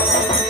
Música